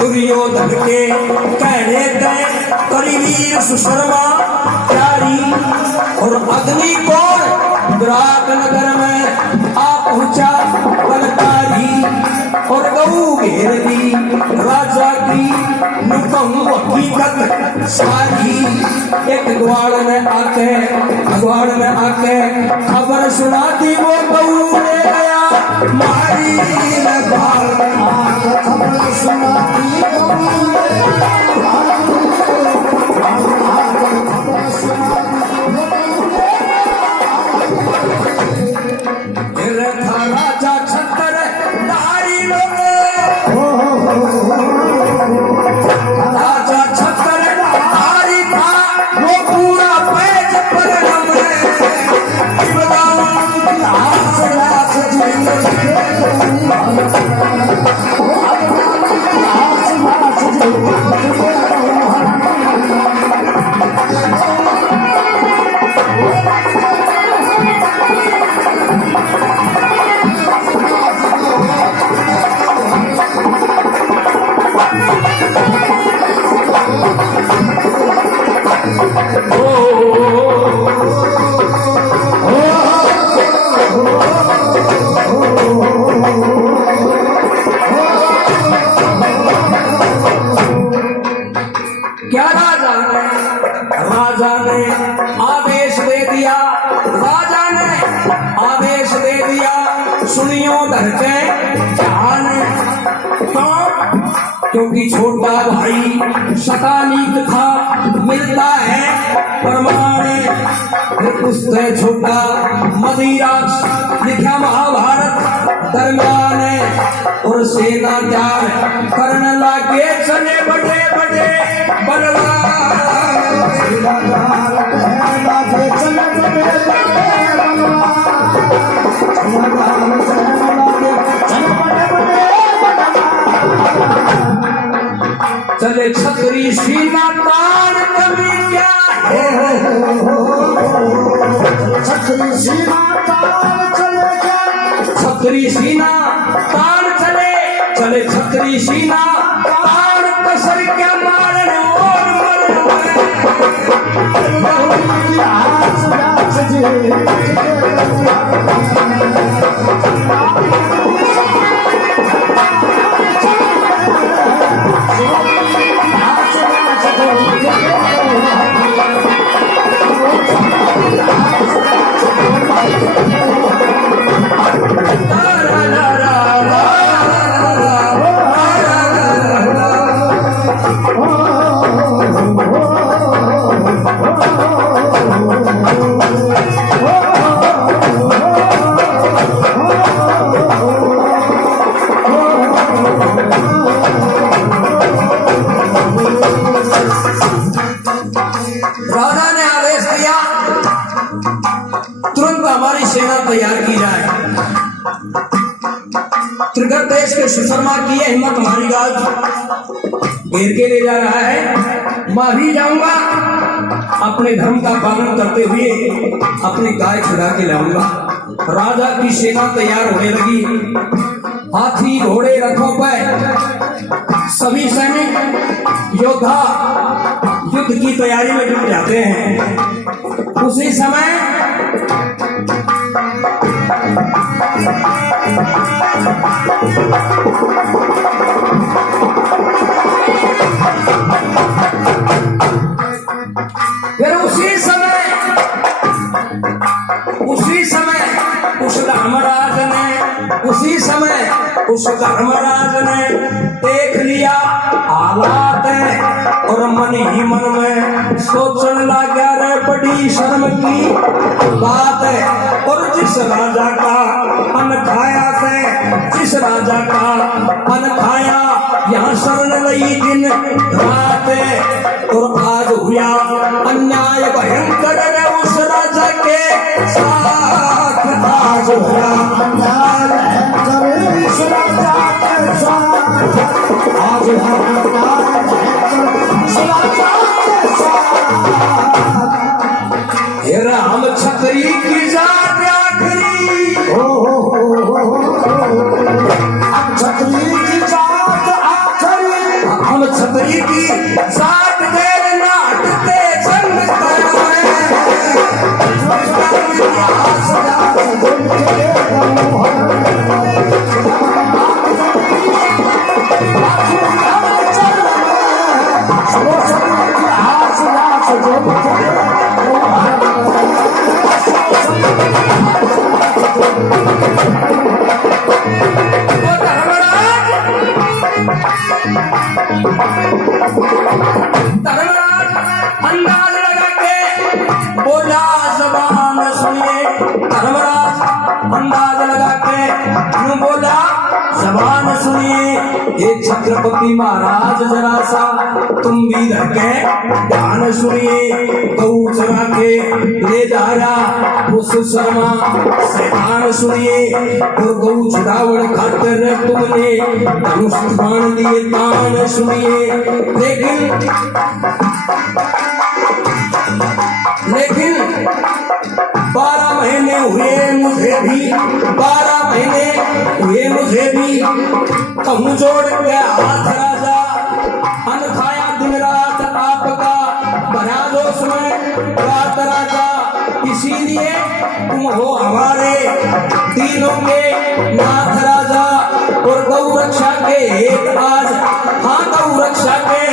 दुर्योधन के कहने गए करीवीर सुशर्मा प्यारी और अग्नि कौर द्राक नगर में आ पहुंचा बलकारी और गऊ घेर दी राजा की नुकम हकीकत सारी। एक ग्वाड़ में आके खबर सुना दी वो गऊ ले गया मारी खबर सुना दी राजा छतर नारी राजा छतर नारी था वो पूरा पेज पर क्या राजा ने आदेश दे दिया, राजा ने आदेश दे दिया सुनियो धरते ध्यान। क्योंकि छोटा भाई शतानीक था मिलता है प्रमाण। उससे छोटा मदिरा लिखा महाभारत दरमियान और सेना त्याग करने लगे चले बड़े बड़े चले छतरी सीना तान कभी क्या है छतरी सीना तान चले छतरी सीना तान चले छतरी सीना तान कसर क्या मारने और राजा ने आदेश दिया तुरंत हमारी सेना तैयार की जाए। त्रिगत देश के सुशर्मा की हिम्मत हमारी गाज घेर के ले जा रहा है। मैं भी जाऊंगा अपने धर्म का पालन करते हुए अपनी गाय छुड़ा के लाऊंगा। राजा की सेना तैयार होने लगी, हाथी घोड़े रथों पर सभी सैनिक योद्धा युद्ध की तैयारी में जुट जाते हैं। उसी समय फिर उसी समय उस धर्मराज ने देख लिया हालात और मन ही मन में सोचने लगा रे बड़ी शर्म की बात है। और जिस राजा का अन्न खाया यहाँ शरण लई दिन रात और आज हुआ अन्याय भयंकर उस राजा के साथ। आज हुआ अन्याय उस राजा के साथ। आज हुआ राम छतरी की जात आखिरी जबान सुनिए ये छत्रपति महाराज जरा सा तुम भी धके ध्यान सुनिए। गऊ चरा के ले जा रहा उस शर्मा शैतान सुनिए और गऊ छुड़ावड़ खातिर तुमने धनुष बाण दिए तान सुनिए। लेकिन 12 महीने हुए मुझे भी 12 महीने हुए मुझे भी कहूँ जोड़ के हाथ राजा अन्न खाया दिन रात आपका भरा जोश में रात राजा। इसीलिए तुम हो हमारे दिलों के नाथ राजा और गौ रक्षा के हेत आज हाँ गौ रक्षा के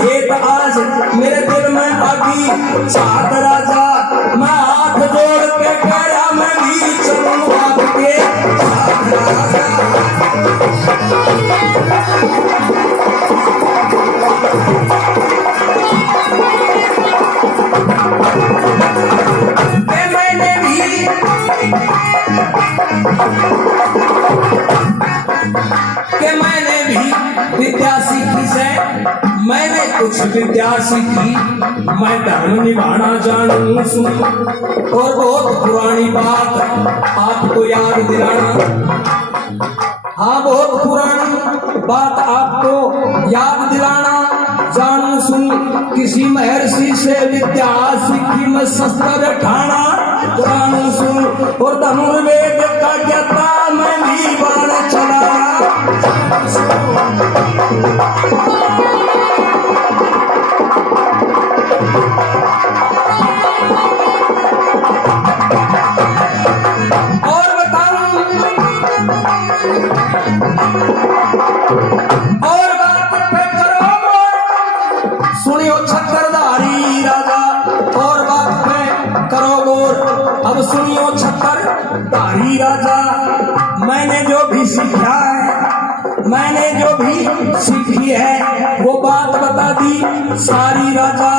हेत आज मेरे दिल में आगी चाहत राजा। मैं हाथ जोड़ के कह रहा मैं भी चलूं आपके साथ राजा। मैंने भी विद्या सीखी से मैंने कुछ विद्या सीखी मैं धर्म निभाना जानूं सुन। और बहुत पुरानी बात आपको याद दिलाना हाँ बहुत पुरानी बात आपको याद दिलाना जानूं सुन। किसी महर्षि से विद्या सीखी मैं शस्त्र ठाना जानूं सुन। और धनुर्वेद का ज्ञाता मैं भी बाण चलाना और बताऊं और बात पे करो सुनियो छत्रधारी राजा और बात पे करो गौर। अब सुनियो छत्रधारी राजा मैंने जो भी सीखा है मैंने जो भी सीखी है वो बात बता दी सारी राजा।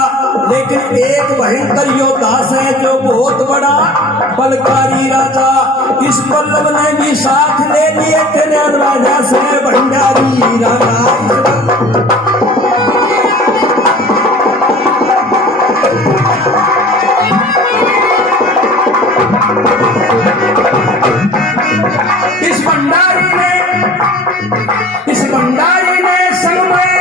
लेकिन एक भयंकर योद्धा है जो बहुत बड़ा बलकारी राजा इस पल्लव ने भी साथ ले लिए तेरे राजा से भंडारी राजा। इस भंडारी ने समय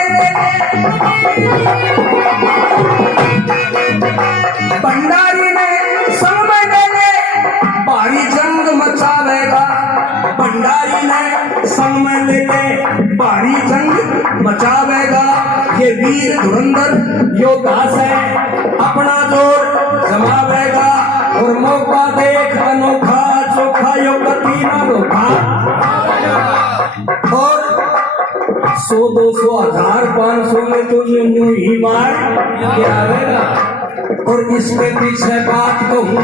भंडारी ने समय ले भारी जंग मचावेगा। भंडारी ने समय ले भारी जंग मचावेगा। ये वीर धुरंधर योद्धा से अपना जोर जमावेगा और मौका देख अनोखा चोखा योगती अनोखा और 100 200 1000 500 में तो यूं ही मार गिरावेगा। और इसके पीछे बात कहूँ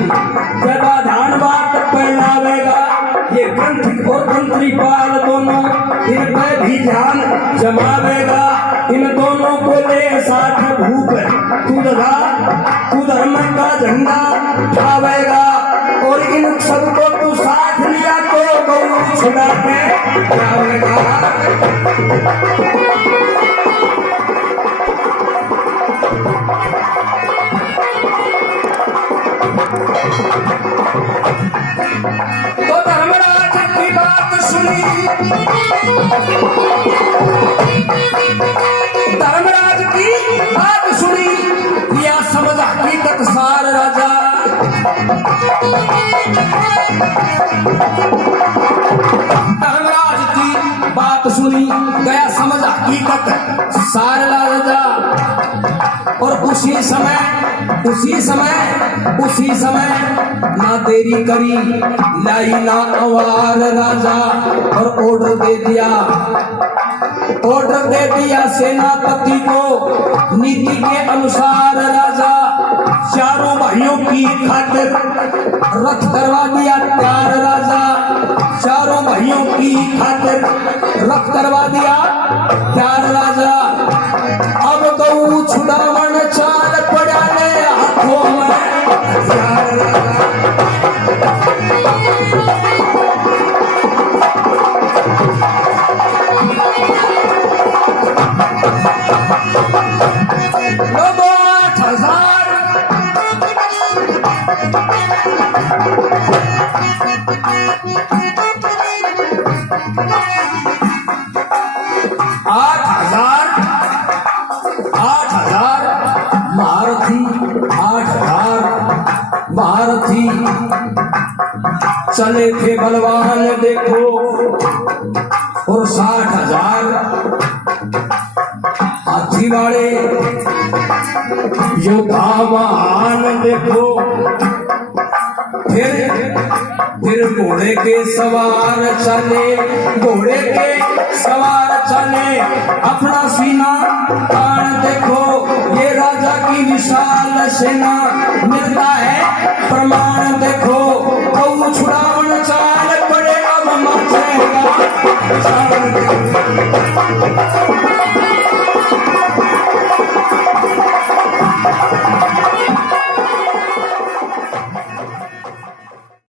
जगाधान बात पहनावेगा। ये ग्रंथ और मंत्रीपाल दोनों इन पे भी ध्यान जमावेगा। इन दोनों को ले साथ भूख तू धर्म का झंडा उठावेगा। और इन सबको तू साथ लिया तो गौ छुड़ा के जावेगा। तो धर्मराज की बात सुनी धर्मराज की बात सुनी या समझ हकीकत सार राजा। धर्मराज की बात सुनी गया समझ हकीकत सार राजा। और उसी समय ना देरी करी लाई ना अवार राजा। और ऑर्डर दे दिया सेनापति को नीति के अनुसार राजा। चारों भाइयों की खातिर रथ करवा दिया तैयार राजा। चारों भाइयों की खातिर रथ करवा दिया तैयार राजा। अब गऊ छुड़ावन चाल पड़ा ले हाथों में हथियार राजा। 8,000 महारथी, 8,000 महारथी चले थे बलवान देखो, और 60,000 हाथी वाले योद्धा महान देखो। फिर घोड़े के सवार चले, घोड़े के सवार चले, अपना सीना तान देखो, ये राजा की विशाल सेना, मिलता है प्रमाण देखो। गौ छुड़ावन चाल पड़े अब मचेगा।